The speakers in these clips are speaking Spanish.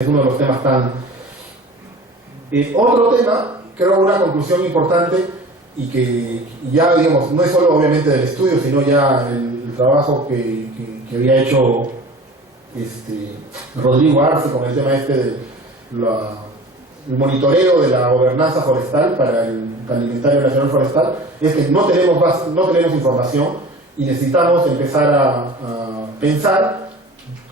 es uno de los temas tan... otro tema, creo una conclusión importante y que ya, digamos, no es solo obviamente del estudio, sino ya el trabajo que había hecho Rodrigo Arce con el tema del monitoreo de la gobernanza forestal para el Inventario Nacional Forestal, es que no tenemos información y necesitamos empezar a pensar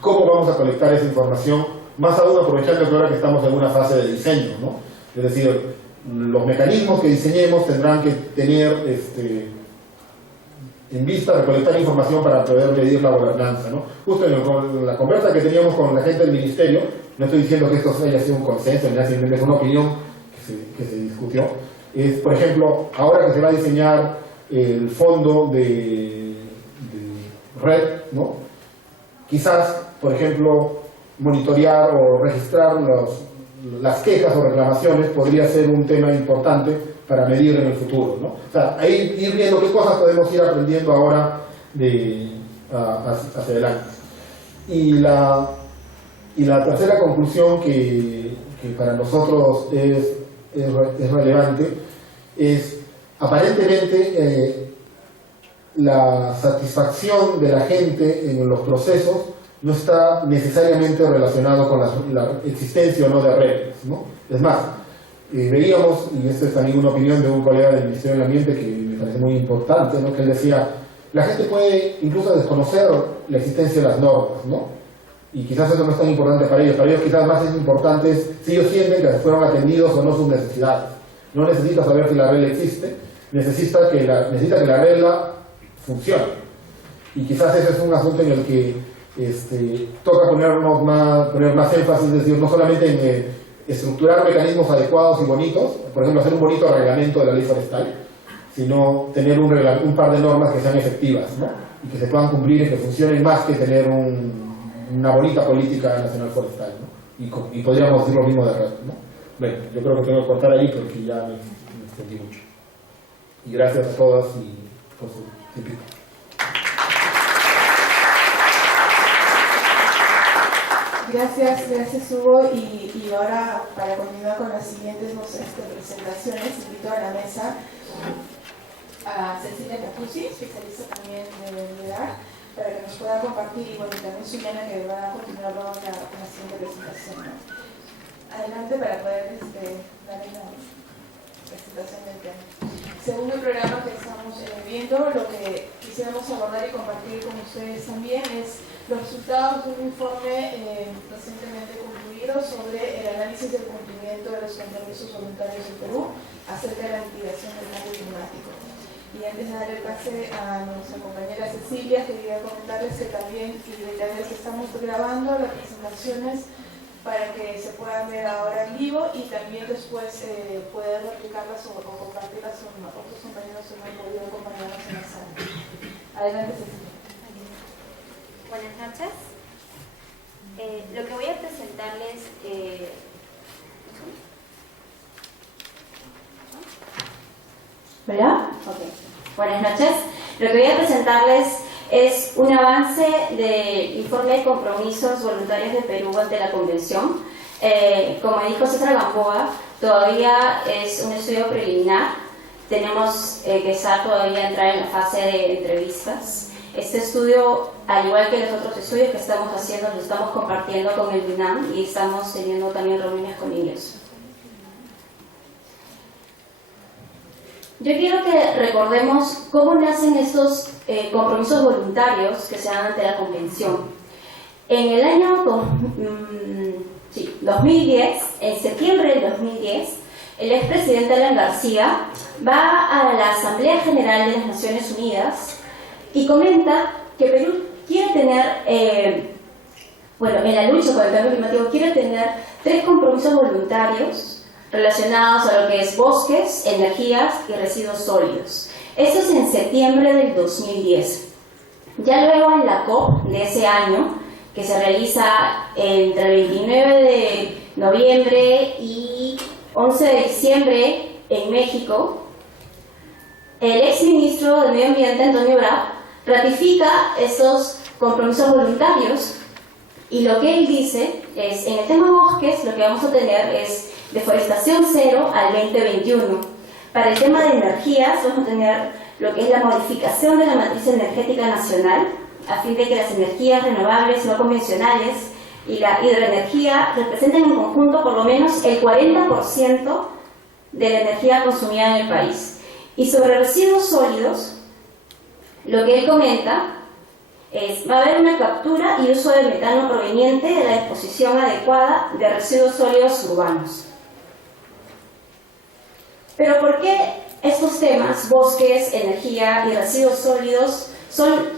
cómo vamos a colectar esa información, más aún aprovechando que ahora que estamos en una fase de diseño, ¿no? Es decir, los mecanismos que diseñemos tendrán que tener en vista recolectar información para poder medir la gobernanza, ¿no? Justo en la conversa que teníamos con la gente del ministerio, no estoy diciendo que esto haya sido un consenso, simplemente es una opinión que se discutió, es, por ejemplo, ahora que se va a diseñar el fondo de red, ¿no? Quizás, por ejemplo, monitorear o registrar las quejas o reclamaciones podría ser un tema importante para medir en el futuro, ¿no? O sea, ahí ir viendo qué cosas podemos ir aprendiendo ahora hacia adelante. Y la tercera conclusión que para nosotros es relevante es, aparentemente, la satisfacción de la gente en los procesos no está necesariamente relacionado con la existencia o no de redes, ¿no? Es más, veíamos, y esta es también una opinión de un colega del Ministerio del Ambiente que me parece muy importante, ¿no? Que él decía, la gente puede incluso desconocer la existencia de las normas, ¿no? Y quizás eso no es tan importante para ellos quizás más es importante si ellos sienten que fueron atendidos o no sus necesidades. No necesita saber si la regla existe, necesita que la regla funcione. Y quizás ese es un asunto en el que toca poner más énfasis, es decir, no solamente en estructurar mecanismos adecuados y bonitos, por ejemplo, hacer un bonito reglamento de la ley forestal, sino tener un par de normas que sean efectivas, ¿no? Y que se puedan cumplir y que funcionen más que tener una bonita política nacional forestal, ¿no? Y podríamos decir lo mismo de red, ¿no? Bueno, yo creo que tengo que cortar ahí porque ya me extendí mucho. Y gracias a todas y por su tiempo. Gracias Hugo, y ahora para continuar con las siguientes presentaciones invito a la mesa a Cecilia Capuzzi, especialista también de EDAR, para que nos pueda compartir, y bueno, también Suyana, que va a continuar luego con la siguiente presentación, ¿no? Adelante para poder darle la presentación del tema. Según el programa que estamos viendo, lo que quisiéramos abordar y compartir con ustedes también es los resultados de un informe recientemente concluido sobre el análisis del cumplimiento de los compromisos voluntarios en Perú acerca de la mitigación del cambio climático. Y antes de dar el pase a nuestra compañera Cecilia, quería comentarles que también que estamos grabando las presentaciones para que se puedan ver ahora en vivo y también después poder replicarlas o compartirlas con otros compañeros que no han podido acompañarnos en la sala. Adelante, Cecilia. Buenas noches. Lo que voy a presentarles... ¿Verdad? Ok. Buenas noches. Lo que voy a presentarles es un avance del informe de compromisos voluntarios de Perú ante la Convención. Como dijo César Gamboa, todavía es un estudio preliminar. Tenemos que todavía entrar en la fase de entrevistas. Este estudio, al igual que los otros estudios que estamos haciendo, los estamos compartiendo con el UNAM y estamos teniendo también reuniones con ellos. Yo quiero que recordemos cómo nacen estos compromisos voluntarios que se dan ante la Convención. En el año 2010, en septiembre del 2010, el expresidente Alan García va a la Asamblea General de las Naciones Unidas y comenta que Perú quiere tener, en la lucha contra el cambio climático, quiere tener 3 compromisos voluntarios relacionados a lo que es bosques, energías y residuos sólidos. Esto es en septiembre del 2010. Ya luego en la COP de ese año, que se realiza entre el 29 de noviembre y 11 de diciembre en México, el exministro del Medio Ambiente, Antonio Bravo, ratifica estos compromisos voluntarios Y lo que él dice es, en el tema bosques, lo que vamos a tener es deforestación cero al 2021. Para el tema de energías, vamos a tener lo que es la modificación de la matriz energética nacional, a fin de que las energías renovables no convencionales y la hidroenergía representen en conjunto por lo menos el 40% de la energía consumida en el país. Y sobre residuos sólidos, lo que él comenta es, va a haber una captura y uso de metano proveniente de la disposición adecuada de residuos sólidos urbanos. Pero ¿por qué estos temas, bosques, energía y residuos sólidos, son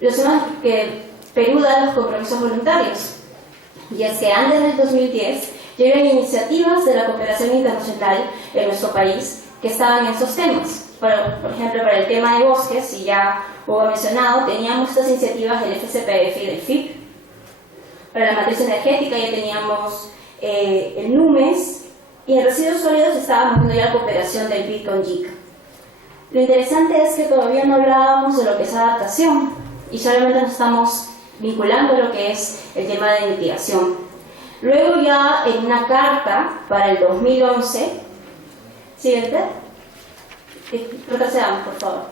los temas que Perú da los compromisos voluntarios? Y es que antes del 2010 ya había iniciativas de la cooperación internacional en nuestro país que estaban en esos temas. Por ejemplo, para el tema de bosques, y ya hubo mencionado, teníamos estas iniciativas del FCPF y del FIP. Para la matriz energética ya teníamos el NUMES, y en residuos sólidos estábamos viendo ya la cooperación del BID con JIC. Lo interesante es que todavía no hablábamos de lo que es adaptación, y solamente nos estamos vinculando a lo que es el tema de mitigación. Luego ya en una carta para el 2011, siguiente, retrocedamos por favor.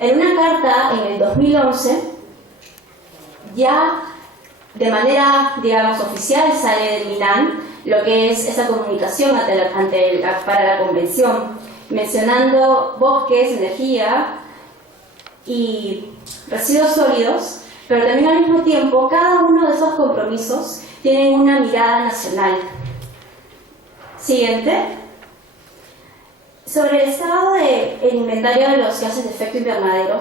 En una carta en el 2011, ya de manera, digamos, oficial sale del MINAN lo que es esa comunicación para la convención, mencionando bosques, energía y residuos sólidos, pero también al mismo tiempo cada uno de esos compromisos tienen una mirada nacional. Siguiente. Sobre el estado del inventario de los gases de efecto invernadero,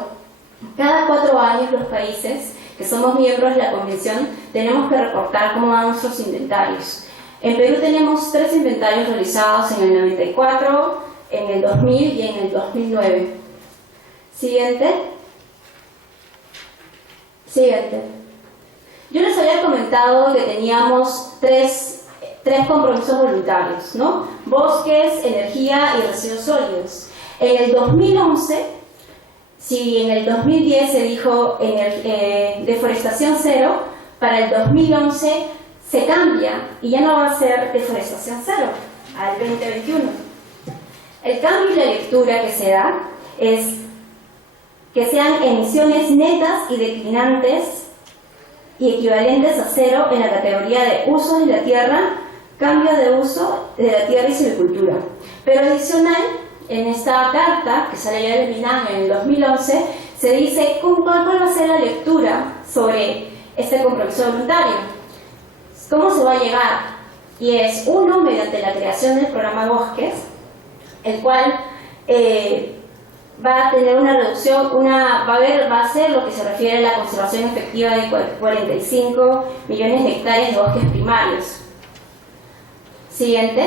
cada 4 años los países que somos miembros de la Convención tenemos que reportar cómo van nuestros inventarios. En Perú tenemos 3 inventarios realizados en el 94, en el 2000 y en el 2009. Siguiente. Siguiente. Yo les había comentado que teníamos tres compromisos voluntarios, ¿no? Bosques, energía y residuos sólidos. En el 2011, si en el 2010 se dijo deforestación cero, para el 2011 se cambia y ya no va a ser deforestación cero, al 2021. El cambio y la lectura que se da es que sean emisiones netas y declinantes y equivalentes a cero en la categoría de uso de la tierra, cambio de uso de la tierra y silvicultura. Pero adicional, en esta carta que sale ya del MINAN en el 2011, se dice cuál va a ser la lectura sobre este compromiso voluntario. ¿Cómo se va a llegar? Y es, uno, mediante la creación del programa Bosques, el cual va a tener una reducción, va a ser lo que se refiere a la conservación efectiva de 45 millones de hectáreas de bosques primarios. Siguiente.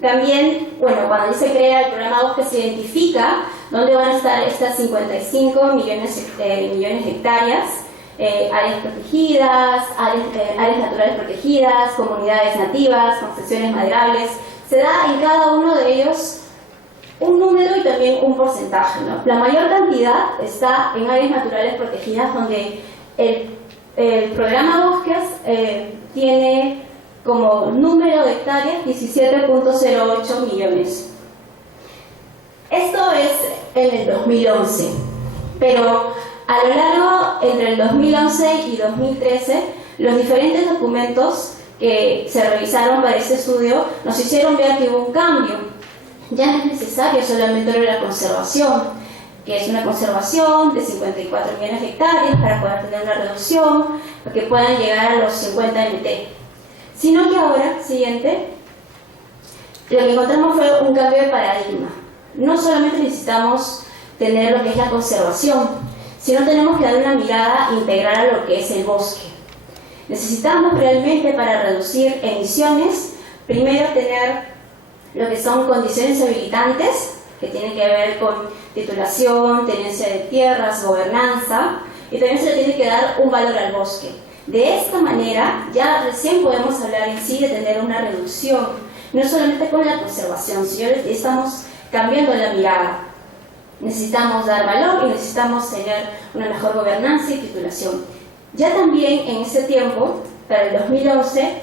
También, bueno, cuando se crea el programa Bosques se identifica dónde van a estar estas 55 millones de hectáreas, áreas protegidas, áreas naturales protegidas, comunidades nativas, concesiones maderables. Se da en cada uno de ellos un número y también un porcentaje, ¿no? La mayor cantidad está en áreas naturales protegidas, donde el programa Bosques tiene como número de hectáreas 17.08 millones. Esto es en el 2011, pero a lo largo entre el 2011 y 2013, los diferentes documentos que se revisaron para este estudio nos hicieron ver que hubo un cambio. Ya no es necesario solamente la conservación, que es una conservación de 54 millones de hectáreas para poder tener una reducción, para que puedan llegar a los 50 MT. Sino que ahora, siguiente, lo que encontramos fue un cambio de paradigma. No solamente necesitamos tener lo que es la conservación, sino tenemos que dar una mirada integral a lo que es el bosque. Necesitamos realmente, para reducir emisiones, primero tener lo que son condiciones habilitantes, que tienen que ver con titulación, tenencia de tierras, gobernanza, y también se le tiene que dar un valor al bosque. De esta manera, ya recién podemos hablar en sí de tener una reducción, no solamente con la conservación, sino que estamos cambiando la mirada. Necesitamos dar valor y necesitamos tener una mejor gobernanza y titulación. Ya también en ese tiempo, para el 2011,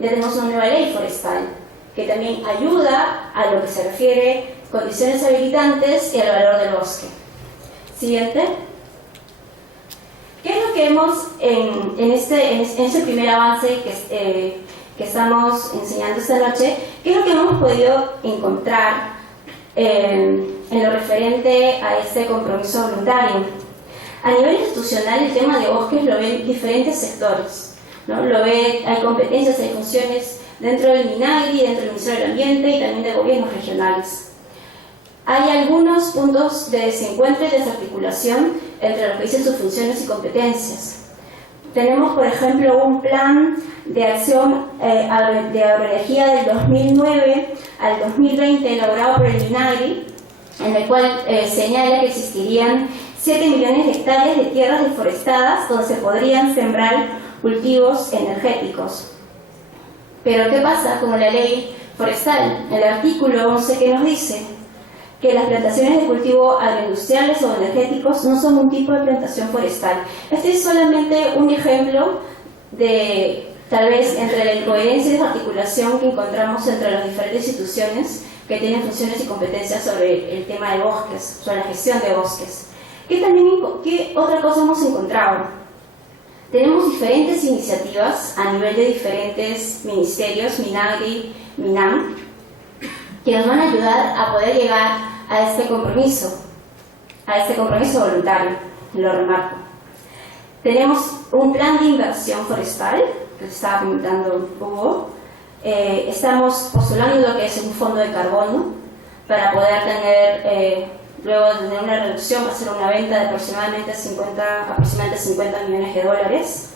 ya tenemos una nueva ley forestal que también ayuda a lo que se refiere condiciones habilitantes y al valor del bosque. Siguiente. ¿Qué es lo que hemos en este primer avance que estamos enseñando esta noche? ¿Qué es lo que hemos podido encontrar en lo referente a este compromiso voluntario? A nivel institucional, el tema de bosques lo ven diferentes sectores, ¿no? Hay competencias, hay funciones dentro del MINAGRI, dentro del Ministerio del Ambiente y también de gobiernos regionales. Hay algunos puntos de desencuentro y desarticulación entre lo que dicen sus funciones y competencias. Tenemos, por ejemplo, un plan de acción de agroenergía del 2009 al 2020 elaborado por el MINAGRI, en el cual señala que existirían 7 millones de hectáreas de tierras deforestadas donde se podrían sembrar cultivos energéticos. Pero ¿qué pasa con la ley forestal? El artículo 11 que nos dice que las plantaciones de cultivo agroindustriales o energéticos no son un tipo de plantación forestal. Este es solamente un ejemplo de, tal vez, entre la incoherencia y desarticulación que encontramos entre las diferentes instituciones que tienen funciones y competencias sobre el tema de bosques, sobre la gestión de bosques. ¿Qué otra cosa hemos encontrado? Tenemos diferentes iniciativas a nivel de diferentes ministerios, MINAGRI, MINAM, que nos van a ayudar a poder llegar a este compromiso voluntario, lo remarco. Tenemos un plan de inversión forestal, que estaba comentando Hugo. Estamos postulando lo que es un fondo de carbono para poder tener, luego de tener una reducción, va a ser una venta de aproximadamente 50 millones de dólares.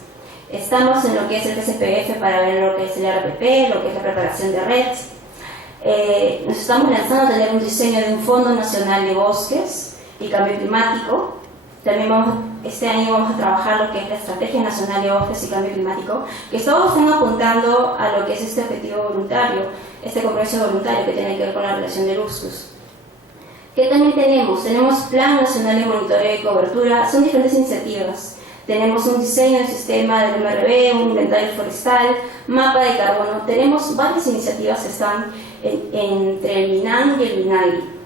Estamos en lo que es el PCPF para ver lo que es el RPP, lo que es la preparación de red. Nos estamos lanzando a tener un diseño de un Fondo Nacional de Bosques y Cambio Climático. También este año vamos a trabajar lo que es la Estrategia Nacional de Bosques y Cambio Climático, que estamos apuntando a lo que es este objetivo voluntario, este compromiso voluntario que tiene que ver con la relación del USCUS. ¿Qué también tenemos? Tenemos Plan Nacional de Monitoreo y Cobertura, son diferentes iniciativas. Tenemos un diseño del sistema del MRB, un inventario forestal, mapa de carbono. Tenemos varias iniciativas que están entre el MINAM y el MINAGRI.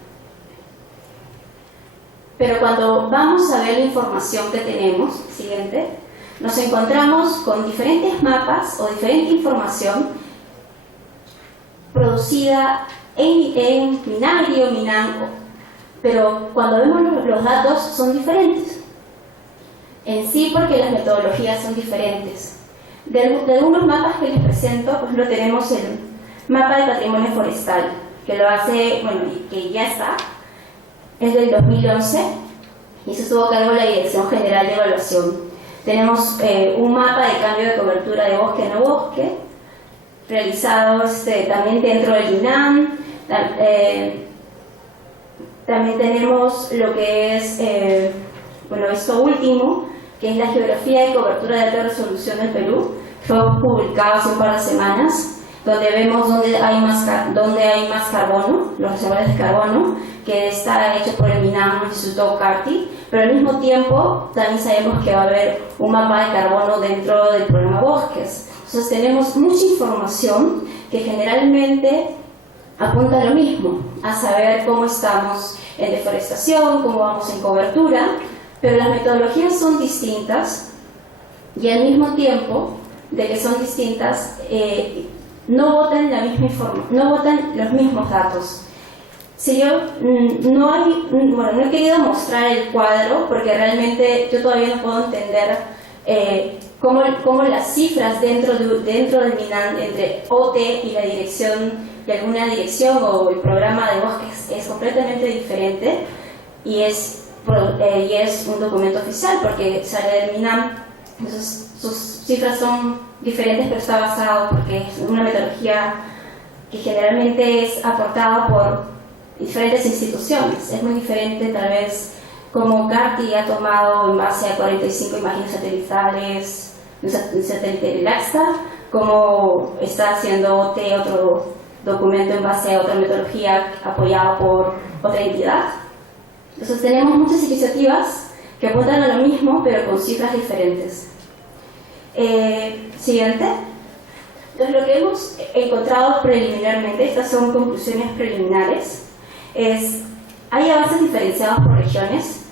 Pero cuando vamos a ver la información que tenemos, siguiente, nos encontramos con diferentes mapas o diferente información producida en MINAGRI o MINAM, pero cuando vemos los datos son diferentes. En sí, porque las metodologías son diferentes. De algunos mapas que les presento, pues lo tenemos el mapa de patrimonio forestal, que lo hace, que ya está, es del 2011, y se estuvo a cargo de la Dirección General de Evaluación. Tenemos un mapa de cambio de cobertura de bosque no bosque, realizado también dentro del INAM. También tenemos lo que es, esto último, que es la geografía de cobertura de alta resolución del Perú, fue publicado hace un par de semanas, donde vemos dónde hay más carbono, los reservorios de carbono, que está hecho por el MINAM, el Instituto CARTI, pero al mismo tiempo también sabemos que va a haber un mapa de carbono dentro del programa Bosques. Entonces tenemos mucha información que generalmente apunta a lo mismo, a saber cómo estamos en deforestación, cómo vamos en cobertura, pero las metodologías son distintas y al mismo tiempo de que son distintas, no botan los mismos datos. Si yo no he querido mostrar el cuadro porque realmente yo todavía no puedo entender cómo las cifras dentro del MINAM entre OT y la dirección y alguna dirección o el programa de bosques es completamente diferente y es un documento oficial porque sale del MINAM, entonces sus cifras son diferentes, pero está basado porque es una metodología que generalmente es aportada por diferentes instituciones. Es muy diferente tal vez como CARTI ha tomado en base a 45 imágenes satelitales, un satélite del AXTA, como está haciendo OT otro documento en base a otra metodología apoyada por otra entidad. Entonces tenemos muchas iniciativas que apuntan a lo mismo pero con cifras diferentes. Siguiente. Entonces, lo que hemos encontrado preliminarmente, estas son conclusiones preliminares, hay avances diferenciados por regiones.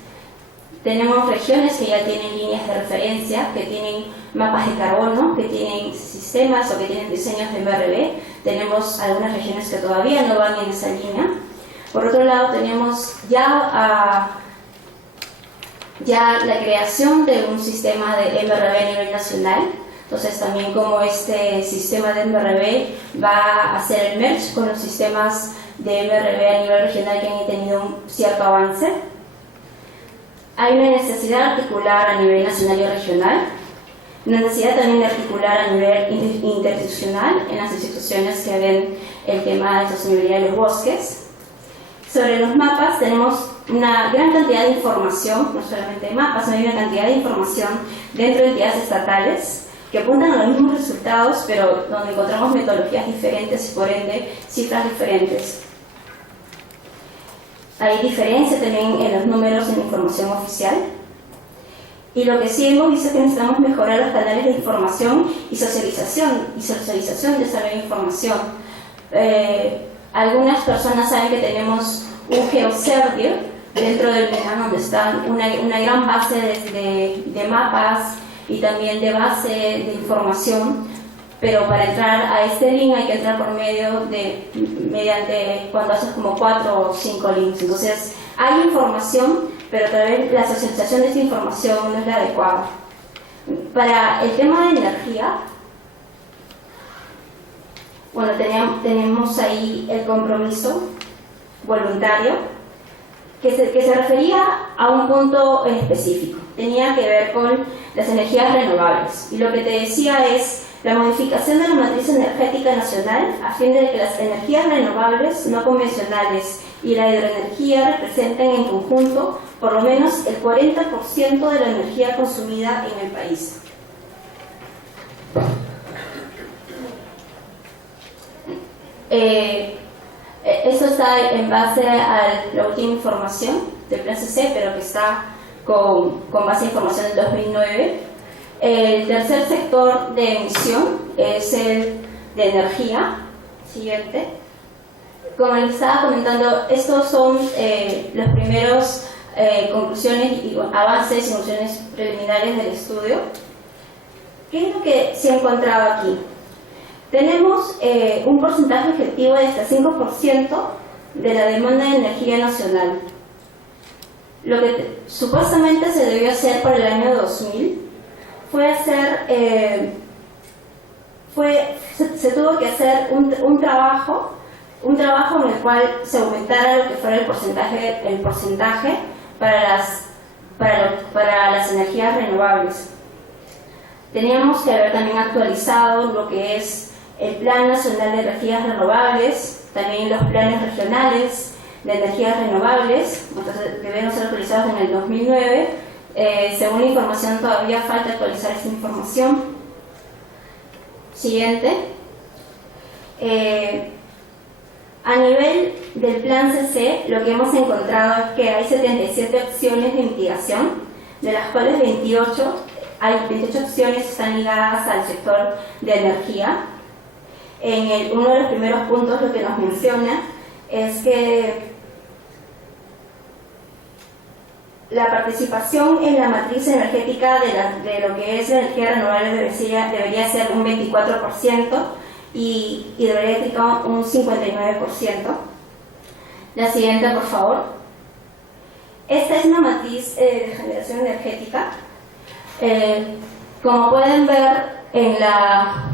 Tenemos regiones que ya tienen líneas de referencia, que tienen mapas de carbono, que tienen sistemas o que tienen diseños de MRV. Tenemos algunas regiones que todavía no van en esa línea. Por otro lado, tenemos ya la creación de un sistema de MRV a nivel nacional. Entonces, también como este sistema de MRV va a hacer el merge con los sistemas de MRV a nivel regional que han tenido un cierto avance. Hay una necesidad de articular a nivel nacional y regional, una necesidad también de articular a nivel interinstitucional en las instituciones que ven el tema de sostenibilidad de los bosques. Sobre los mapas tenemos una gran cantidad de información, no solamente de mapas, sino hay una cantidad de información dentro de entidades estatales que apuntan a los mismos resultados, pero donde encontramos metodologías diferentes y por ende cifras diferentes. Hay diferencia también en los números en la información oficial. Y lo que sí hemos visto es que necesitamos mejorar los canales de información y socialización de esa nueva información. Algunas personas saben que tenemos un GeoCerdir dentro del MINAM, donde está una gran base de mapas y también de base de información, pero para entrar a este link hay que entrar por mediante cuando haces como 4 o 5 links. Entonces hay información, pero tal vez la socialización de esta información no es la adecuada. Para el tema de energía, bueno, tenemos ahí el compromiso voluntario que se refería a un punto específico. Tenía que ver con las energías renovables. Y lo que te decía es la modificación de la matriz energética nacional a fin de que las energías renovables no convencionales y la hidroenergía representen en conjunto por lo menos el 40% de la energía consumida en el país. Esto está en base a la última información del Plan CC, pero que está con base en información del 2009. El tercer sector de emisión es el de energía. Siguiente. Como les estaba comentando, estos son los primeros conclusiones y avances y conclusiones preliminares del estudio. ¿Qué es lo que se ha encontrado aquí? Tenemos un porcentaje objetivo de hasta 5% de la demanda de energía nacional. Lo que supuestamente se debió hacer para el año 2000 se tuvo que hacer un trabajo en el cual se aumentara lo que fuera el porcentaje para las energías renovables. Teníamos que haber también actualizado lo que es el Plan Nacional de Energías Renovables, también los planes regionales de energías renovables, entonces debieron ser actualizados en el 2009. Según la información, todavía falta actualizar esta información. Siguiente. A nivel del Plan CC, lo que hemos encontrado es que hay 77 opciones de mitigación, de las cuales 28 opciones están ligadas al sector de energía. Uno de los primeros puntos lo que nos menciona es que la participación en la matriz energética de lo que es la energía renovable debería ser un 24% y hidroeléctrica un 59%. La siguiente, por favor. Esta es una matriz de generación energética. Como pueden ver en la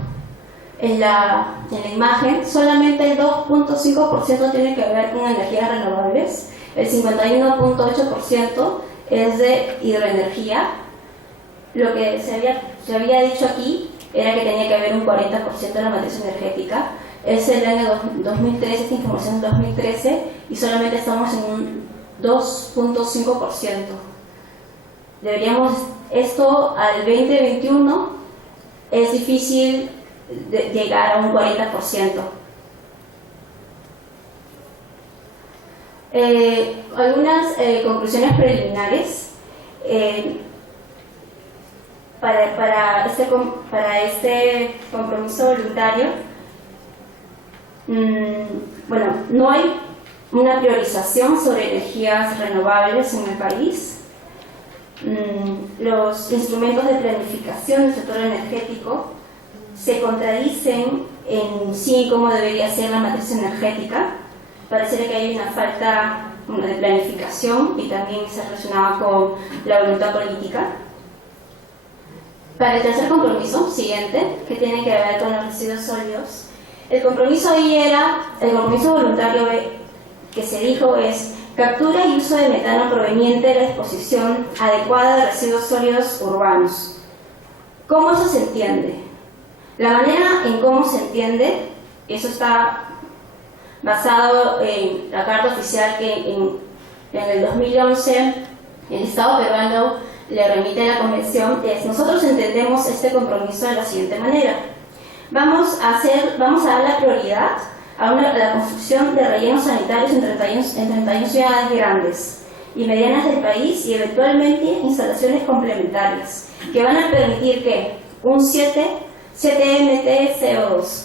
imagen, solamente el 2.5% tiene que ver con energías renovables, el 51.8% es de hidroenergía. Lo que se había dicho aquí era que tenía que haber un 40% de la matriz energética. Es el año 2013, esta información es 2013, y solamente estamos en un 2.5%. Esto al 2021 es difícil llegar a un 40%. Algunas conclusiones preliminares para este compromiso voluntario, bueno, no hay una priorización sobre energías renovables en el país. Los instrumentos de planificación del sector energético se contradicen en sí cómo debería ser la matriz energética. Parece que hay una falta de planificación y también está relacionada con la voluntad política. Para el tercer compromiso, siguiente, que tiene que ver con los residuos sólidos, el compromiso ahí era, el compromiso voluntario que se dijo es captura y uso de metano proveniente de la disposición adecuada de residuos sólidos urbanos. ¿Cómo eso se entiende? La manera en cómo se entiende, eso está basado en la carta oficial que en el 2011 el Estado peruano le remite a la Convención, es: nosotros entendemos este compromiso de la siguiente manera. Vamos a dar la prioridad a la construcción de rellenos sanitarios en 31 ciudades grandes y medianas del país, y eventualmente instalaciones complementarias que van a permitir que un 7 MT CO2.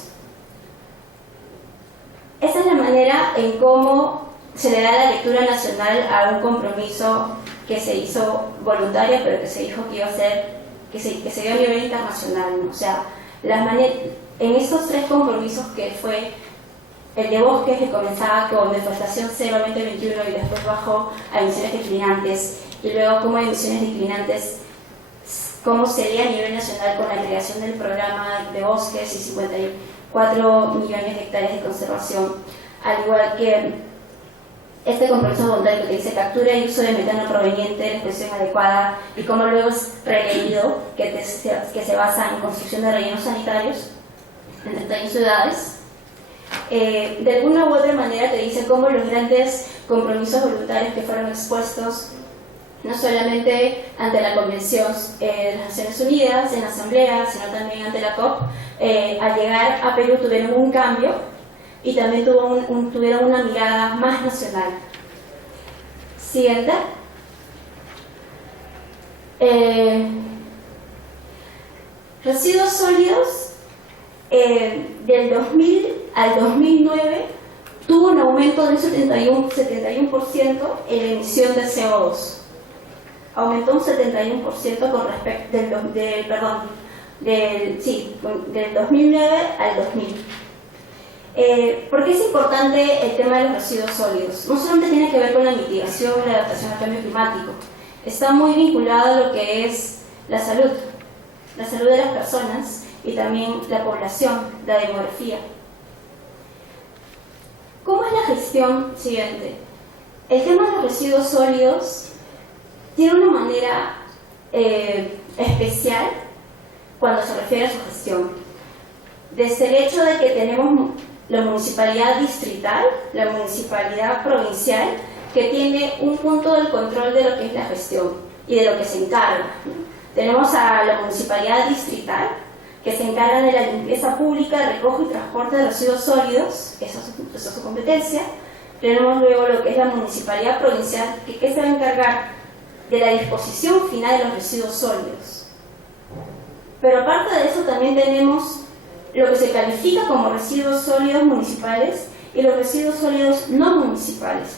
Esa es la manera en cómo se le da la lectura nacional a un compromiso que se hizo voluntario, pero que se dijo que iba a ser, que se dio a nivel internacional, ¿no? O sea, en estos tres compromisos, que fue el de bosques, que comenzaba con deforestación 0-2021 y después bajó a emisiones declinantes, y luego como emisiones declinantes, cómo sería a nivel nacional con la creación del programa de bosques y 54 millones de hectáreas de conservación, al igual que este compromiso voluntario que dice captura y uso de metano proveniente de la exposición adecuada, y cómo luego es releído, que se basa en construcción de rellenos sanitarios en 31 ciudades. De alguna u otra manera te dice cómo los grandes compromisos voluntarios que fueron expuestos no solamente ante la Convención de las Naciones Unidas, en la Asamblea, sino también ante la COP, al llegar a Perú tuvieron un cambio y también tuvieron una mirada más nacional. Siguiente. Residuos sólidos, del 2000 al 2009 tuvo un aumento del 71% en la emisión de CO2. Aumentó un 71% con respecto del 2009 al 2000. ¿Por qué es importante el tema de los residuos sólidos? No solamente tiene que ver con la mitigación y la adaptación al cambio climático, está muy vinculado a lo que es la salud de las personas y también la población, la demografía. ¿Cómo es la gestión? Siguiente. El tema de los residuos sólidos tiene una manera especial cuando se refiere a su gestión. Desde el hecho de que tenemos la municipalidad distrital, la municipalidad provincial, que tiene un punto del control de lo que es la gestión y de lo que se encarga. Tenemos a la municipalidad distrital, que se encarga de la limpieza pública, recojo y transporte de residuos sólidos, esa es su competencia. Tenemos luego lo que es la municipalidad provincial, que se va a encargar de la disposición final de los residuos sólidos. Pero aparte de eso también tenemos lo que se califica como residuos sólidos municipales y los residuos sólidos no municipales.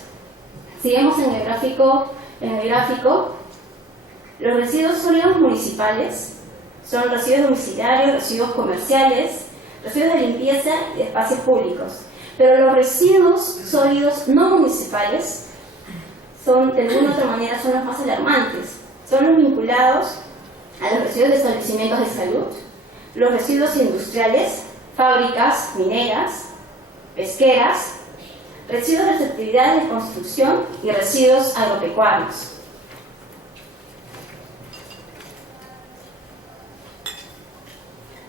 Sigamos en el gráfico, los residuos sólidos municipales son residuos domiciliarios, residuos comerciales, residuos de limpieza y espacios públicos. Pero los residuos sólidos no municipales son, de alguna otra manera, son los más alarmantes. Son los vinculados a los residuos de establecimientos de salud, los residuos industriales, fábricas, mineras, pesqueras, residuos de actividades de construcción y residuos agropecuarios.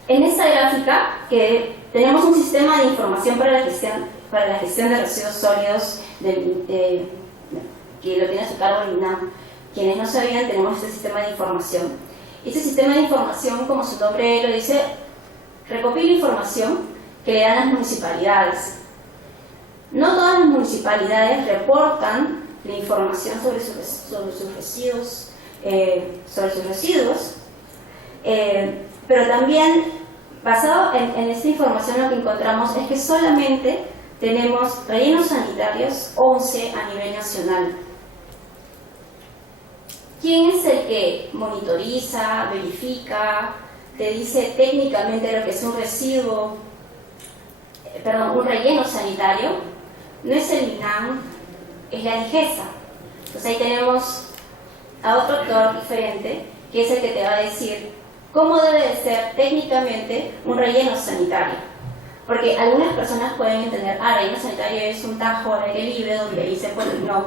En esta gráfica, que tenemos un sistema de información para la gestión de residuos sólidos que lo tiene a su cargo el INAM. Quienes no sabían, tenemos este sistema de información. Este sistema de información, como su nombre lo dice, recopila información que le dan las municipalidades. No todas las municipalidades reportan la información sobre sus residuos sobre sus residuos, pero también basado en esta información lo que encontramos es que solamente tenemos rellenos sanitarios 11 a nivel nacional. ¿Quién es el que monitoriza, verifica, te dice técnicamente lo que es un residuo, un relleno sanitario? No es el MINAM, es la DIGESA. Entonces ahí tenemos a otro actor diferente, que es el que te va a decir cómo debe de ser técnicamente un relleno sanitario. Porque algunas personas pueden entender, relleno sanitario es un tajo al aire libre donde ahí se pone. No,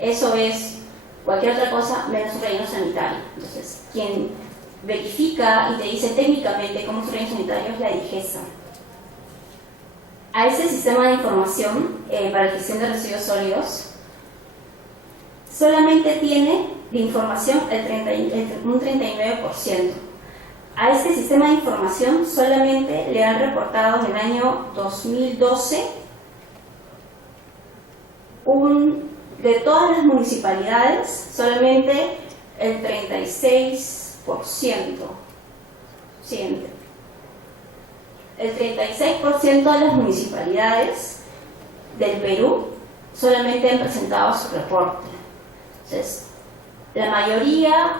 eso es cualquier otra cosa menos un relleno sanitario. Entonces, quien verifica y te dice técnicamente cómo es un relleno sanitario es la DIGESA. A ese sistema de información para la gestión de residuos sólidos solamente tiene de información un 39%. A este sistema de información solamente le han reportado en el año 2012 de todas las municipalidades, solamente el 36%. Siguiente. El 36% de las municipalidades del Perú solamente han presentado su reporte. Entonces, la mayoría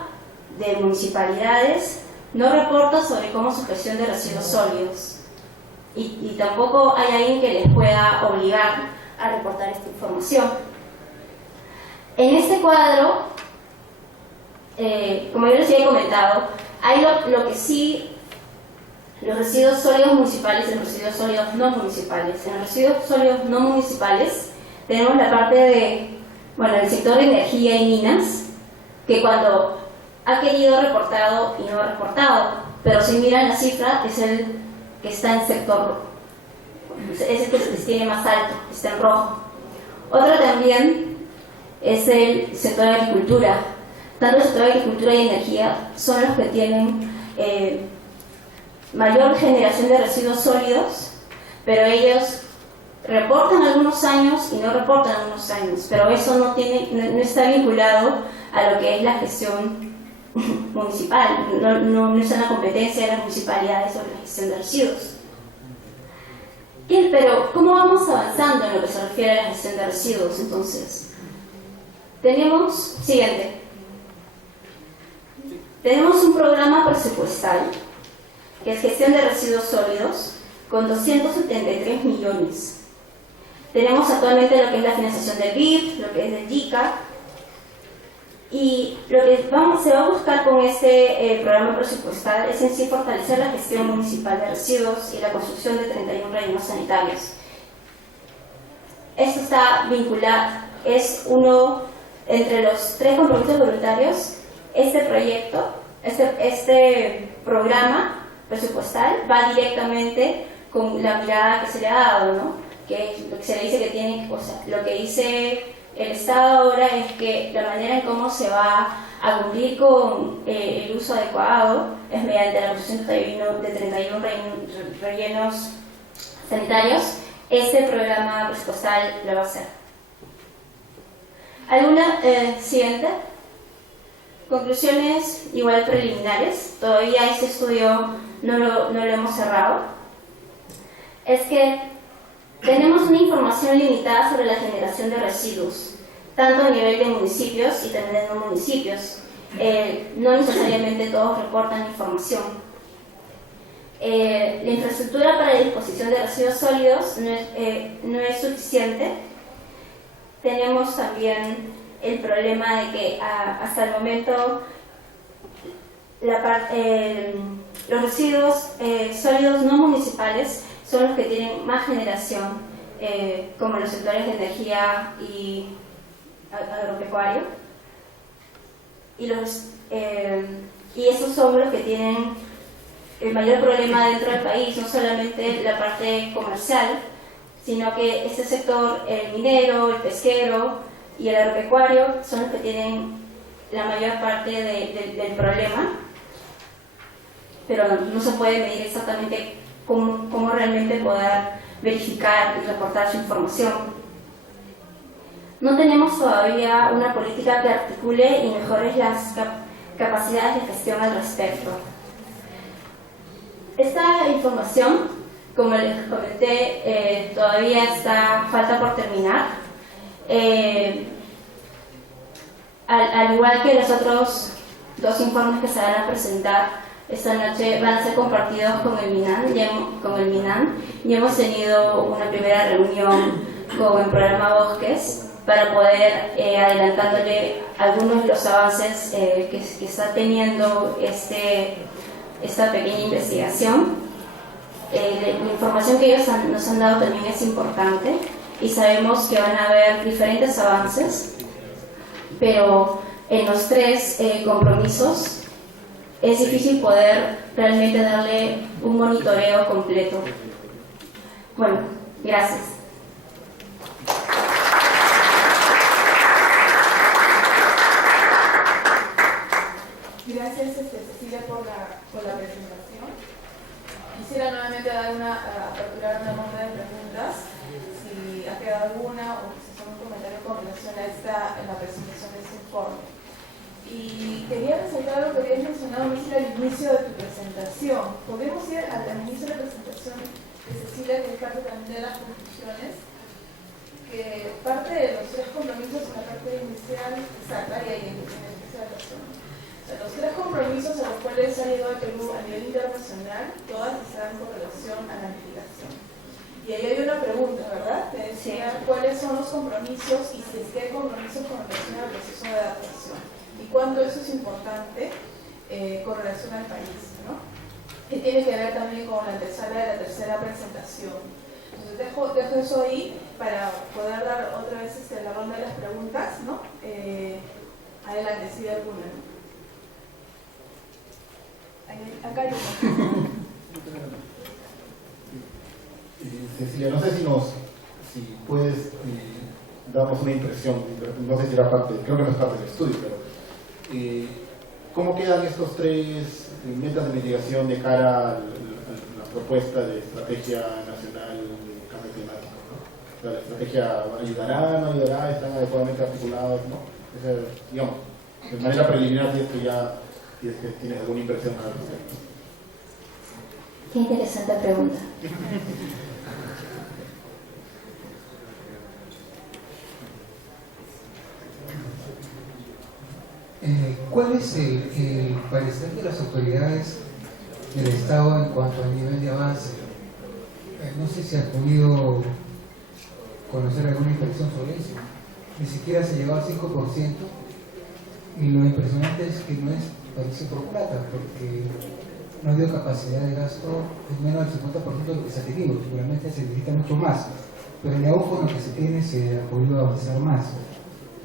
de municipalidades no reporta sobre cómo es su gestión de residuos sólidos y tampoco hay alguien que les pueda obligar a reportar esta información. En este cuadro, como yo les había comentado, hay lo que sí, los residuos sólidos municipales y los residuos sólidos no municipales. En los residuos sólidos no municipales tenemos la parte de, el sector de energía y minas, que cuando ha querido reportado y no ha reportado, pero si miran la cifra es el que está en sector, es el que tiene más alto, está en rojo. Otro también es el sector de agricultura. Tanto el sector de agricultura y energía son los que tienen mayor generación de residuos sólidos, pero ellos reportan algunos años y no reportan algunos años, pero eso no está vinculado a lo que es la gestión municipal, no es una competencia de las municipalidades sobre la gestión de residuos. Pero, ¿cómo vamos avanzando en lo que se refiere a la gestión de residuos? Entonces, tenemos un programa presupuestal que es gestión de residuos sólidos con 273 millones. Tenemos actualmente lo que es la financiación del BID, lo que es del JICA, y lo que se va a buscar con este programa presupuestal es en sí fortalecer la gestión municipal de residuos y la construcción de 31 rellenos sanitarios. Esto está vinculado, es uno entre los 3 compromisos voluntarios. Este proyecto, este programa presupuestal va directamente con la mirada que se le ha dado, ¿no? Que lo que se le dice que tiene, lo que dice el Estado ahora es que la manera en cómo se va a cumplir con el uso adecuado es mediante la construcción de 31 rellenos sanitarios. Este programa presupuestal lo va a hacer. Siguiente. Conclusiones igual preliminares. Todavía este estudio no lo hemos cerrado. Es que tenemos una información limitada sobre la generación de residuos, tanto a nivel de municipios y también de no municipios. No necesariamente todos reportan información. La infraestructura para la disposición de residuos sólidos no es suficiente. Tenemos también el problema de que hasta el momento los residuos sólidos no municipales son los que tienen más generación, como los sectores de energía y agropecuario, y esos son los que tienen el mayor problema dentro del país, no solamente la parte comercial, sino que este sector, el minero, el pesquero y el agropecuario, son los que tienen la mayor parte del problema, pero no se puede medir exactamente cómo realmente poder verificar y reportar su información. No tenemos todavía una política que articule y mejore capacidades de gestión al respecto. Esta información, como les comenté, todavía falta por terminar. Al igual que los otros 2 informes que se van a presentar esta noche, van a ser compartidos con el MINAN. Ya hemos tenido una primera reunión con el programa Bosques para poder adelantándole algunos de los avances que está teniendo esta pequeña investigación. La información que ellos nos han dado también es importante y sabemos que van a haber diferentes avances, pero en los 3 compromisos es difícil poder realmente darle un monitoreo completo. Bueno, gracias. Gracias, Cecilia, por la presentación. Quisiera nuevamente aperturar una ronda de preguntas, si ha quedado alguna o si son un comentario con relación a en la presentación de este informe. Y quería resaltar algo que habías mencionado al inicio de tu presentación. Podemos ir al inicio de la presentación de Cecilia, que es parte también de las conclusiones, que parte de los 3 compromisos en la parte inicial, exacta, y ahí en especial razón. Los 3 compromisos a los cuales ha llegado el Perú a nivel internacional, todas están con relación a la mitigación. Y ahí hay una pregunta, ¿verdad? Te decía cuáles son los compromisos y si es que hay compromisos con relación al proceso de adaptación. Y cuándo eso es importante con relación al país, ¿no? Que tiene que ver también con la antesala de la tercera presentación. Entonces dejo eso ahí para poder dar otra vez la ronda de las preguntas, ¿no? Adelante, si hay alguna, ¿no? Acá hay una. Cecilia, no sé si puedes darnos una impresión, no sé si era parte, creo que no es parte del estudio, pero ¿cómo quedan estos 3 metas de mitigación de cara a la propuesta de estrategia nacional de cambio climático, ¿no? O sea, ¿la estrategia ayudará, no ayudará, están adecuadamente articulados, ¿no? O sea, digamos, de manera preliminar, si es que tienes alguna impresión al respecto. Qué interesante pregunta. ¿Cuál es el parecer de las autoridades del Estado en cuanto al nivel de avance? No sé si ha podido conocer alguna impresión sobre eso. Ni siquiera se llegó al 5%, y lo impresionante es que no es país por plata, porque no ha habido capacidad de gasto, es menos del 50% de lo que se ha tenido. Seguramente se necesita mucho más, pero ni aún con lo que se tiene se ha podido avanzar más.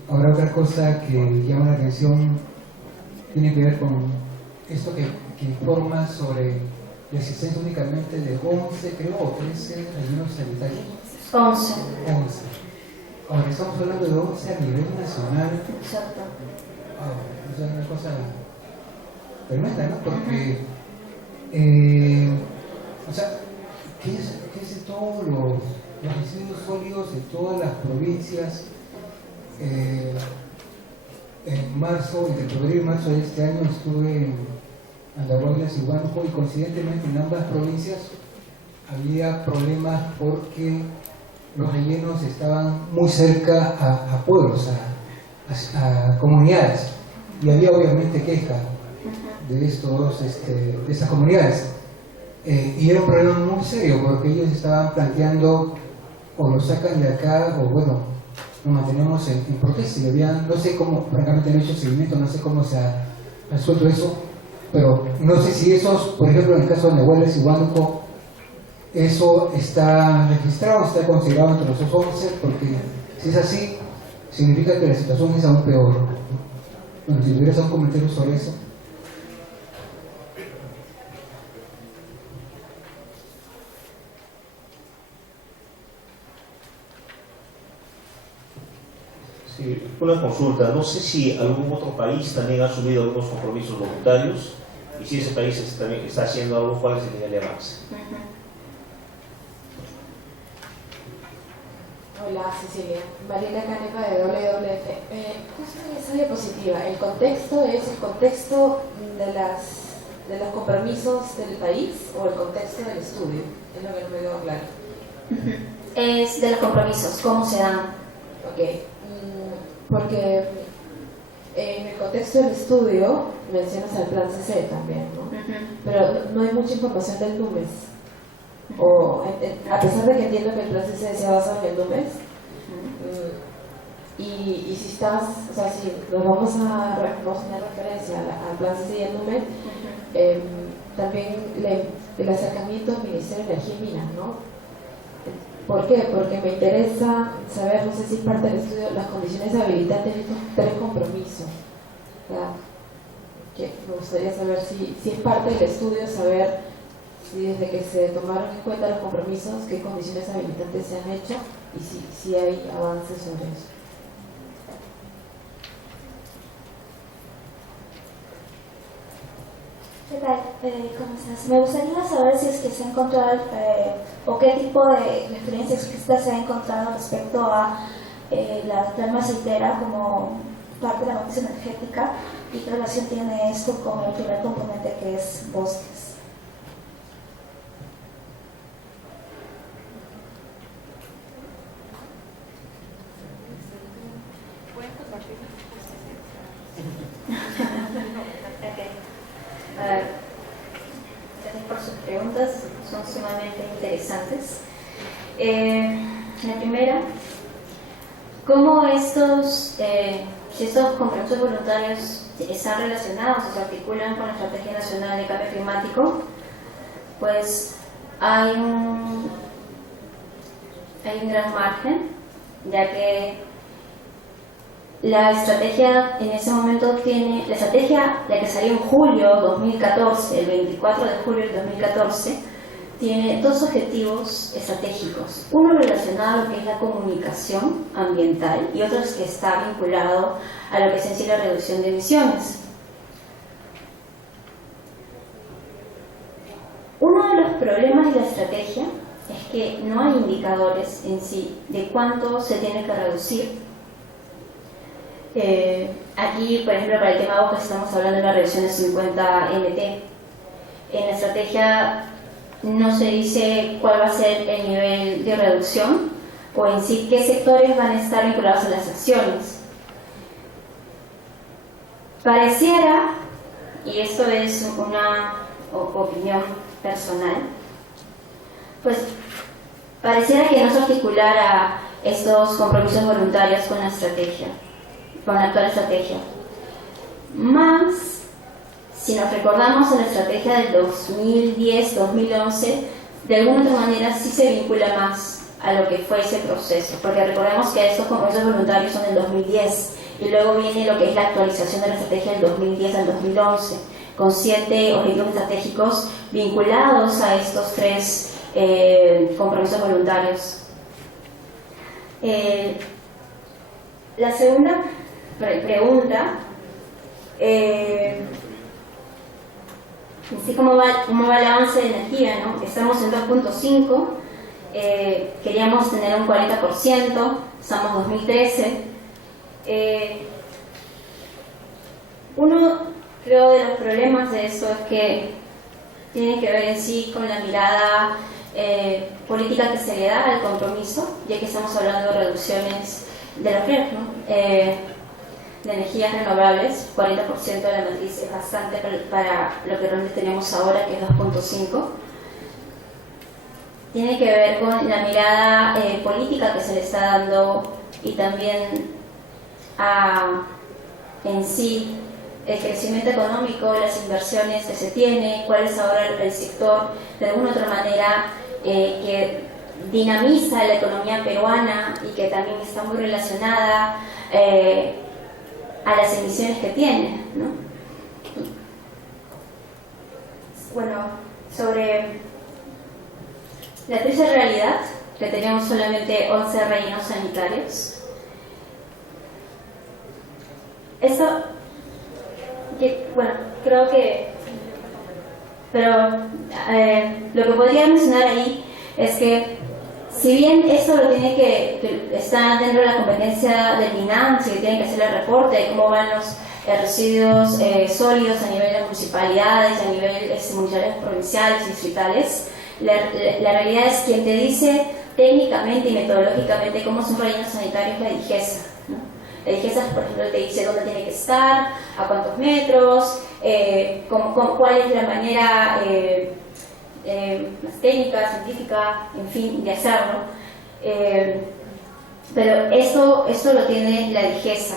Ahora, otra cosa que llama la atención tiene que ver con esto que informa sobre la existencia únicamente de 11, creo, o 13 rellenos sanitarios. 11. Ahora estamos hablando de 11 a nivel nacional. Exacto. Es una cosa tremenda, ¿no? Porque, o sea, ¿qué es de todos los residuos sólidos de todas las provincias? En marzo, entre febrero y marzo de este año estuve en Andahuaylas y Huánuco, y coincidentemente en ambas provincias había problemas porque los rellenos estaban muy cerca a pueblos, a comunidades, y había obviamente queja de esas comunidades, y era un problema muy serio porque ellos estaban planteando o lo sacan de acá o bueno, nos mantenemos en protesta, y había, no sé cómo, francamente no he hecho seguimiento, no sé cómo se ha resuelto eso, pero no sé si esos, por ejemplo en el caso de Andahuaylas y Huánuco, eso está registrado, está considerado entre los 11, porque si es así, significa que la situación es aún peor. Bueno, si tuvieras un comentario sobre eso. Sí, una consulta. No sé si algún otro país también ha asumido algunos compromisos voluntarios, y si ese país también está haciendo algo, ¿cuál es el nivel de avance? Hola Cecilia, Mariela Canepa de WWF. Justo en esa diapositiva, el contexto es el contexto de los compromisos del país o el contexto del estudio, es lo que no me quedó claro. Es de los compromisos, ¿cómo se dan? Ok, porque en el contexto del estudio mencionas al plan CC también, ¿no? Pero no hay mucha información del NUMES. O, a pesar de que entiendo que el plan CC se basa en el NUMES, y si estás, o sea, si nos vamos a tener referencia al plan CC y al NUMES, también el acercamiento al Ministerio de Energía y Minas, ¿no? ¿Por qué? Porque me interesa saber, no sé si parte del estudio, las condiciones habilitantes de estos 3 compromisos. O sea, que me gustaría saber si es parte del estudio, saber si desde que se tomaron en cuenta los compromisos, qué condiciones habilitantes se han hecho y si hay avances sobre eso. ¿Qué tal? ¿Cómo estás? Me gustaría saber si es que se ha encontrado o qué tipo de experiencia explícita se ha encontrado respecto a la palma aceitera como parte de la matriz energética y qué relación tiene esto con el primer componente que es bosques. Gracias por sus preguntas, son sumamente interesantes. La primera, ¿cómo si estos compromisos voluntarios están relacionados o se articulan con la Estrategia Nacional de Cambio Climático? Pues hay un gran margen, ya que la estrategia en ese momento la estrategia, la que salió en julio 2014, el 24 de julio del 2014, tiene 2 objetivos estratégicos. Uno relacionado a lo que es la comunicación ambiental y otro que está vinculado a lo que es en sí la reducción de emisiones. Uno de los problemas de la estrategia es que no hay indicadores en sí de cuánto se tiene que reducir. Aquí, por ejemplo, para el tema de bosques estamos hablando de una reducción de 50 mt. En la estrategia no se dice cuál va a ser el nivel de reducción o en sí qué sectores van a estar vinculados a las acciones. Pareciera, y esto es una opinión personal, pues pareciera que no se articulara estos compromisos voluntarios con la estrategia, con la actual estrategia. Más, si nos recordamos en la estrategia del 2010-2011, de alguna otra manera sí se vincula más a lo que fue ese proceso, porque recordemos que estos compromisos voluntarios son del 2010 y luego viene lo que es la actualización de la estrategia del 2010 al 2011, con 7 objetivos estratégicos vinculados a estos 3 compromisos voluntarios. La segunda pregunta, así cómo va el avance de energía, ¿no? Estamos en 2.5, queríamos tener un 40%, estamos 2013. Uno, creo, de los problemas de esto es que tiene que ver en sí con la mirada política que se le da al compromiso, ya que estamos hablando de reducciones de los riesgos, ¿no? De energías renovables, 40% de la matriz es bastante para lo que realmente tenemos ahora, que es 2.5. Tiene que ver con la mirada política que se le está dando y también en sí el crecimiento económico, las inversiones que se tiene, cuál es ahora el sector de alguna otra manera que dinamiza la economía peruana y que también está muy relacionada a las emisiones que tiene, ¿no? Bueno, sobre la triste realidad que tenemos solamente 11 rellenos sanitarios. Esto, bueno, creo que, pero lo que podría mencionar ahí es que Si bien esto lo tiene que está dentro de la competencia del MINAM, si tienen que hacer el reporte de cómo van los residuos sólidos a nivel de municipalidades, a nivel municipales, provinciales y distritales, la realidad es quien te dice técnicamente y metodológicamente cómo es un relleno sanitario es la DIGESA, ¿no? La DIGESA, por ejemplo, te dice dónde tiene que estar, a cuántos metros, cuál es la manera más técnica, científica, en fin, de hacerlo. Pero esto lo tiene la DIGESA.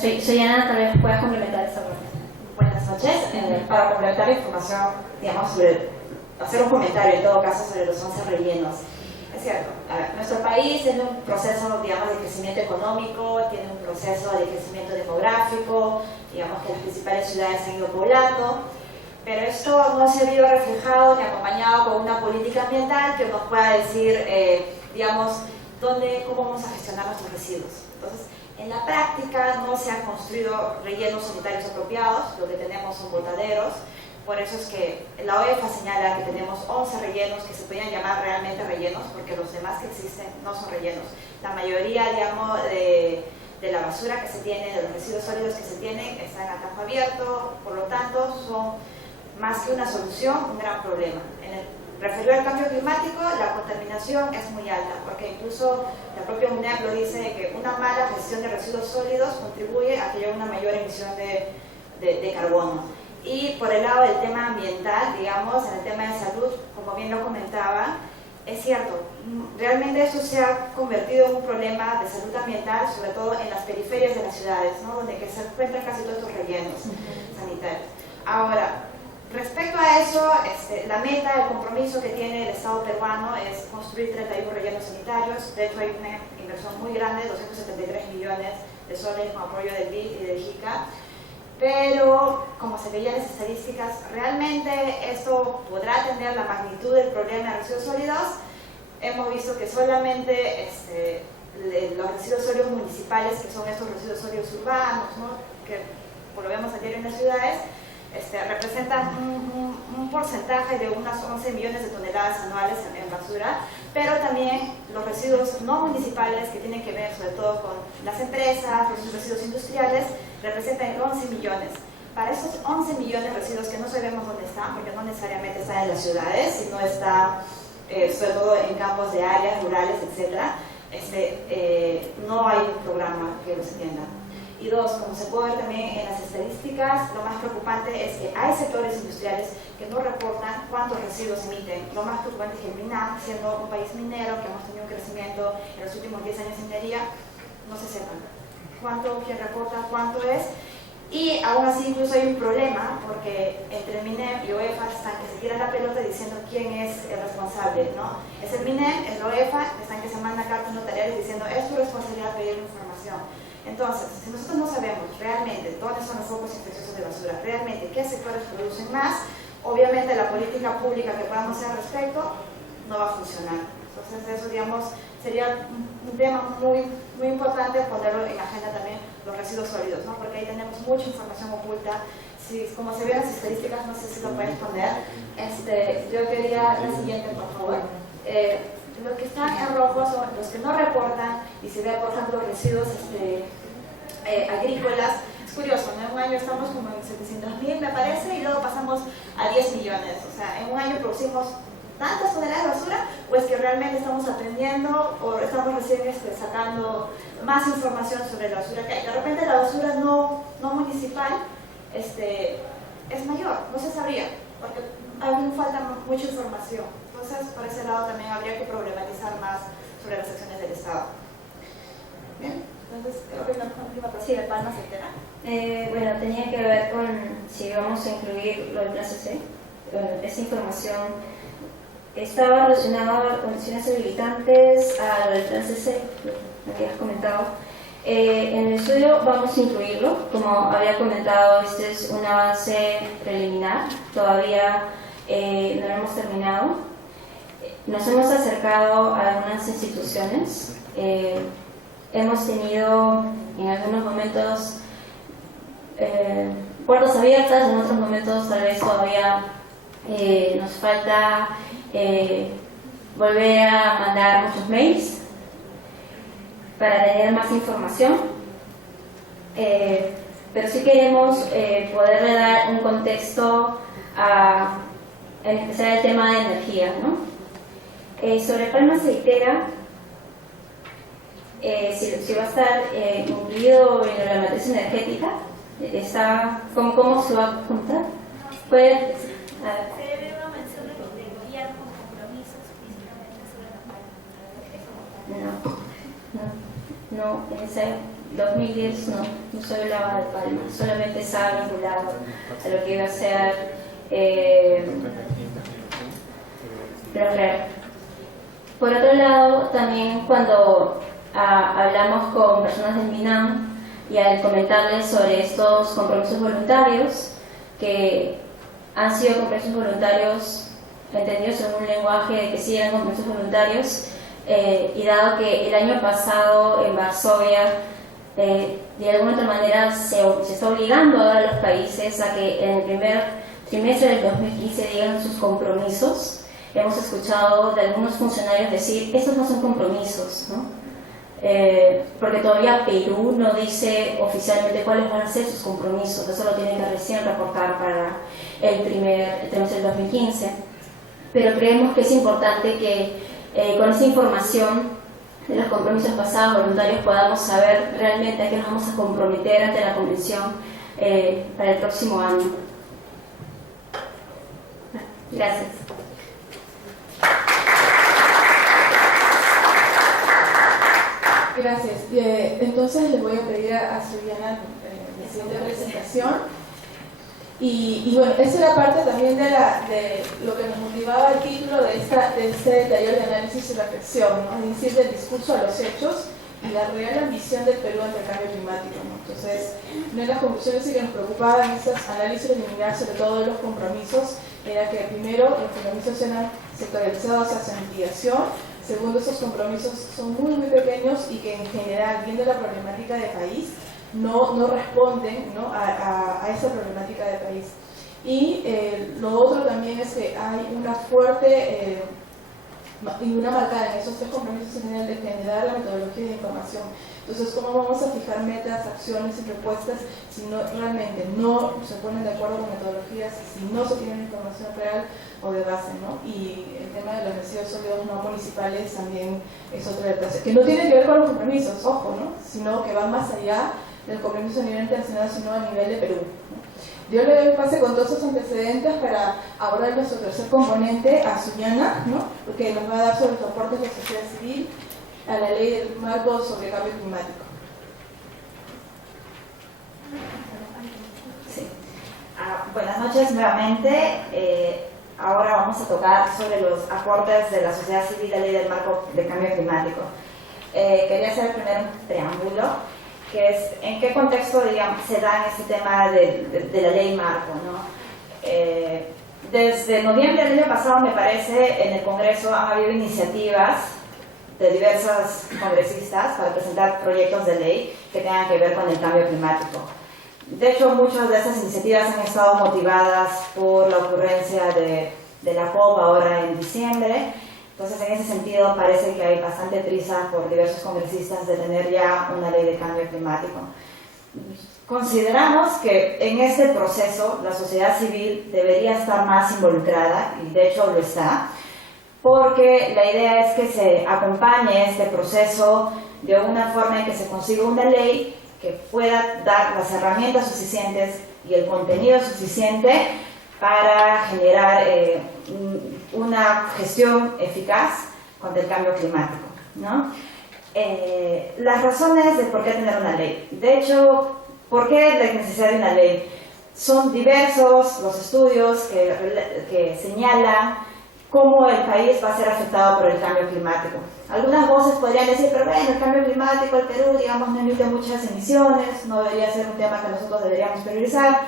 Soy Ana, tal vez puedas complementar esta parte. Buenas noches. Para complementar la información, digamos, hacer un comentario en todo caso sobre los 11 rellenos. Es cierto, nuestro país tiene un proceso, digamos, de crecimiento económico, tiene un proceso de crecimiento demográfico, digamos que las principales ciudades se han ido poblando, pero esto no se ha visto reflejado ni acompañado con una política ambiental que nos pueda decir, digamos, cómo vamos a gestionar nuestros residuos. Entonces, en la práctica no se han construido rellenos sanitarios apropiados, lo que tenemos son botaderos. Por eso es que la OEFA señala que tenemos 11 rellenos que se podrían llamar realmente rellenos, porque los demás que existen no son rellenos. La mayoría, digamos, de la basura que se tiene, de los residuos sólidos que se tienen, están a atajo abierto, por lo tanto, son más que una solución, un gran problema. Referido al cambio climático, la contaminación es muy alta, porque incluso la propia UNEP lo dice que una mala gestión de residuos sólidos contribuye a que haya una mayor emisión de carbono. Y por el lado del tema ambiental, digamos, en el tema de salud, como bien lo comentaba, es cierto, realmente eso se ha convertido en un problema de salud ambiental, sobre todo en las periferias de las ciudades, ¿no? Donde se encuentran casi todos estos rellenos sanitarios. Ahora, respecto a eso, la meta, el compromiso que tiene el Estado peruano es construir 31 rellenos sanitarios. De hecho, hay una inversión muy grande, 273 millones de soles con apoyo del BID y del JICA. Pero, como se veía en las estadísticas, ¿realmente esto podrá atender la magnitud del problema de residuos sólidos? Hemos visto que solamente los residuos sólidos municipales, que son estos residuos sólidos urbanos, ¿no? Que por lo vemos ayer en las ciudades, representan un porcentaje de unas 11 millones de toneladas anuales en basura, pero también los residuos no municipales que tienen que ver sobre todo con las empresas, los residuos industriales, representan 11 millones. Para esos 11 millones de residuos que no sabemos dónde están, porque no necesariamente están en las ciudades, sino están sobre todo en campos de áreas rurales, etc., no hay un programa que los atienda. Y dos, como se puede ver también en las estadísticas, lo más preocupante es que hay sectores industriales que no reportan cuántos residuos emiten. Lo más preocupante es que el MINAM, siendo un país minero, que hemos tenido un crecimiento en los últimos 10 años en minería, no se sepa quién reporta cuánto es. Y aún así incluso hay un problema, porque entre el MINEM y OEFA están que se tiran la pelota diciendo quién es el responsable, ¿no? Es el MINEM, es la OEFA, están que se mandan cartas notariales diciendo es tu responsabilidad pedir información. Entonces, si nosotros no sabemos realmente dónde son los focos infecciosos de basura, realmente qué sectores producen más, obviamente la política pública que podamos hacer al respecto no va a funcionar. Entonces eso, digamos, sería un tema muy importante ponerlo en la agenda también, los residuos sólidos, ¿no? Porque ahí tenemos mucha información oculta. Como se ven las estadísticas, no sé si lo pueden poner. Yo quería la siguiente, por favor. Los que están en rojo son los que no reportan, y se ve, por ejemplo, residuos agrícolas. Es curioso, ¿no? En un año estamos como en 700.000, me parece, y luego pasamos a 10 millones. O sea, en un año producimos tantas toneladas de basura, o es que realmente estamos aprendiendo o estamos recién sacando más información sobre la basura que hay. De repente la basura no municipal es mayor, no se sabría, porque aún falta mucha información. Entonces, por ese lado también habría que problematizar más sobre las acciones del Estado. Bien, entonces creo que la última parte de Palma se entera. Bueno, tenía que ver con si vamos a incluir lo del plan CC. Bueno, esa información estaba relacionada a las condiciones habilitantes, a lo del plan CC, lo que habías comentado. En el estudio vamos a incluirlo, como había comentado, este es un avance preliminar, todavía no lo hemos terminado. Nos hemos acercado a algunas instituciones, hemos tenido en algunos momentos puertas abiertas, en otros momentos tal vez todavía Nos falta volver a mandar muchos mails para tener más información, pero sí queremos poderle dar un contexto en especial el tema de energía, ¿no? Sobre palma aceitera, si va a estar incluido en la matriz energética, ¿cómo se va a juntar? ¿Puede? Se debe una mención de gobierno con compromisos principalmente sobre la palma. No, en ese 2010 no se hablaba de palma, solamente estaba vinculado a lo que iba a ser Procrear. Por otro lado, también cuando hablamos con personas del MINAM y al comentarles sobre estos compromisos voluntarios, que han sido compromisos voluntarios entendidos en un lenguaje de que sí eran compromisos voluntarios, y dado que el año pasado en Varsovia de alguna otra manera se está obligando ahora a los países a que en el primer trimestre del 2015 digan sus compromisos, hemos escuchado de algunos funcionarios decir, estos no son compromisos, ¿no? Porque todavía Perú no dice oficialmente cuáles van a ser sus compromisos, eso lo tienen que recién reportar para el trimestre del 2015. Pero creemos que es importante que con esta información de los compromisos pasados voluntarios podamos saber realmente a qué nos vamos a comprometer ante la Convención para el próximo año. Gracias. Gracias. Entonces les voy a pedir a Suriana la siguiente presentación. Y bueno, esa era parte también de lo que nos motivaba el título de este taller de análisis y reflexión, ¿no? Es decir, del discurso a los hechos y la real ambición del Perú ante el cambio climático, ¿no? Entonces, una de las conclusiones que nos preocupaban en estos análisis preliminares, sobre todo de los compromisos, era que primero los compromisos eran sectorializados hacia mitigación. Segundo, esos compromisos son muy pequeños y que en general, viendo la problemática de país, no responden, ¿no? a esa problemática de país. Y lo otro también es que hay una fuerte y una marcada en esos tres compromisos en general de generar la metodología de información. Entonces, ¿cómo vamos a fijar metas, acciones y propuestas si no realmente no se ponen de acuerdo con metodologías, si no se tiene información real o de base, ¿no? Y el tema de los residuos sólidos no municipales también es otro detalle, que no tiene que ver con los compromisos, ojo, ¿no? Sino que van más allá del compromiso a nivel internacional, sino a nivel de Perú, ¿no? Yo le doy el pase con todos esos antecedentes para abordar nuestro tercer componente, a Suriana, ¿no? Porque nos va a dar sobre los aportes de la sociedad civil a la ley del marco sobre cambio climático. Sí. Buenas noches nuevamente. Ahora vamos a tocar sobre los aportes de la sociedad civil a la ley del marco de cambio climático. Quería hacer primero un preámbulo, que es en qué contexto, digamos, se da este tema de la ley marco, ¿no? Desde noviembre del año pasado, me parece, en el Congreso han habido iniciativas de diversos congresistas para presentar proyectos de ley que tengan que ver con el cambio climático. De hecho, muchas de esas iniciativas han estado motivadas por la ocurrencia de la COP ahora en diciembre. Entonces, en ese sentido, parece que hay bastante prisa por diversos congresistas de tener ya una ley de cambio climático. Consideramos que en este proceso la sociedad civil debería estar más involucrada, y de hecho lo está, porque la idea es que se acompañe este proceso de una forma en que se consiga una ley que pueda dar las herramientas suficientes y el contenido suficiente para generar una gestión eficaz contra el cambio climático, ¿no? Las razones de por qué tener una ley. De hecho, ¿por qué la necesidad de una ley? Son diversos los estudios que señalan cómo el país va a ser afectado por el cambio climático. Algunas voces podrían decir, pero bueno, el cambio climático, el Perú, digamos, no emite muchas emisiones, no debería ser un tema que nosotros deberíamos priorizar,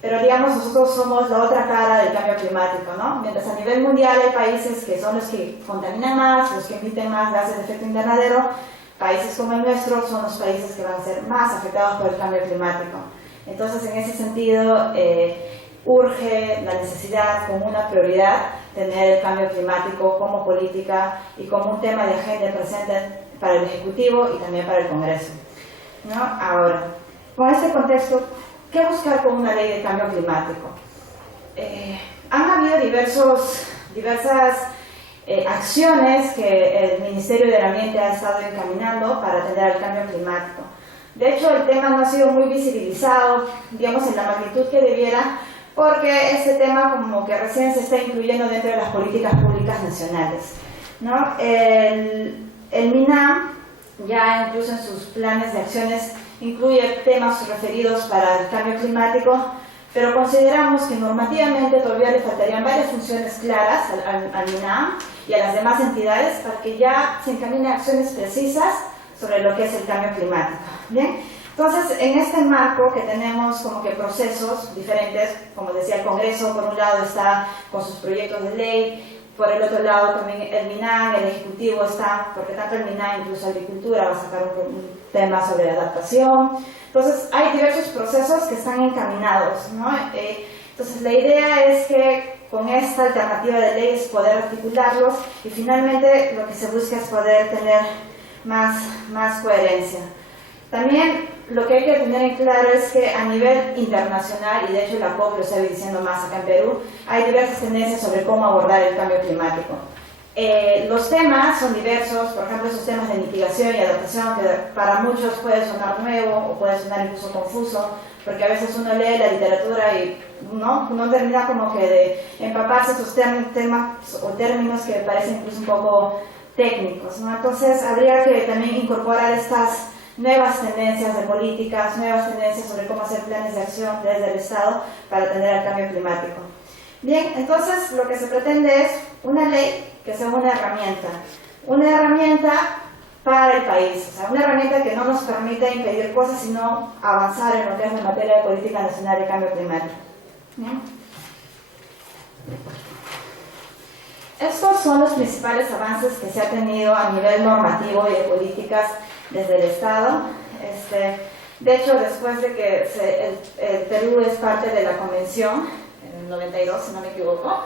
pero digamos, nosotros somos la otra cara del cambio climático, ¿no? Mientras a nivel mundial hay países que son los que contaminan más, los que emiten más gases de efecto invernadero, países como el nuestro son los países que van a ser más afectados por el cambio climático. Entonces, en ese sentido, urge la necesidad como una prioridad tener el cambio climático como política y como un tema de agenda presente para el Ejecutivo y también para el Congreso, ¿no? Ahora, con este contexto, ¿qué buscar con una ley de cambio climático? Han habido diversas acciones que el Ministerio de Ambiente ha estado encaminando para atender al cambio climático. De hecho, el tema no ha sido muy visibilizado, digamos, en la magnitud que debiera, porque este tema como que recién se está incluyendo dentro de las políticas públicas nacionales, ¿no? El MINAM ya incluso en sus planes de acciones incluye temas referidos para el cambio climático, pero consideramos que normativamente todavía le faltarían varias funciones claras al MINAM y a las demás entidades para que ya se encaminen acciones precisas sobre lo que es el cambio climático. ¿Bien? Entonces, en este marco que tenemos como que procesos diferentes, como decía el Congreso, por un lado está con sus proyectos de ley, por el otro lado también el MINAM, el Ejecutivo está, porque tanto el MINAM incluso Agricultura va a sacar un tema sobre adaptación. Entonces, hay diversos procesos que están encaminados, ¿no? Entonces, la idea es que con esta alternativa de leyes poder articularlos y finalmente lo que se busca es poder tener más coherencia. También lo que hay que tener en claro es que a nivel internacional, y de hecho la COP lo está diciendo más acá en Perú, hay diversas tendencias sobre cómo abordar el cambio climático. Los temas son diversos, por ejemplo, esos temas de mitigación y adaptación que para muchos puede sonar nuevo o puede sonar incluso confuso, porque a veces uno lee la literatura y no termina como que de empaparse estos temas o términos que parecen incluso un poco técnicos, ¿no? Entonces habría que también incorporar estas nuevas tendencias de políticas, nuevas tendencias sobre cómo hacer planes de acción desde el Estado para atender al cambio climático. Bien, entonces lo que se pretende es una ley que sea una herramienta para el país, o sea, una herramienta que no nos permita impedir cosas, sino avanzar en lo que es la materia de política nacional de cambio climático. ¿Bien? Estos son los principales avances que se ha tenido a nivel normativo y de políticas desde el Estado. De hecho, después de que el Perú es parte de la Convención, en el 92, si no me equivoco,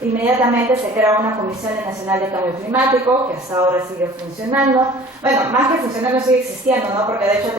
inmediatamente se crea una Comisión Nacional de Cambio Climático, que hasta ahora sigue funcionando. Bueno, más que funcionando, sigue existiendo, ¿no? Porque de hecho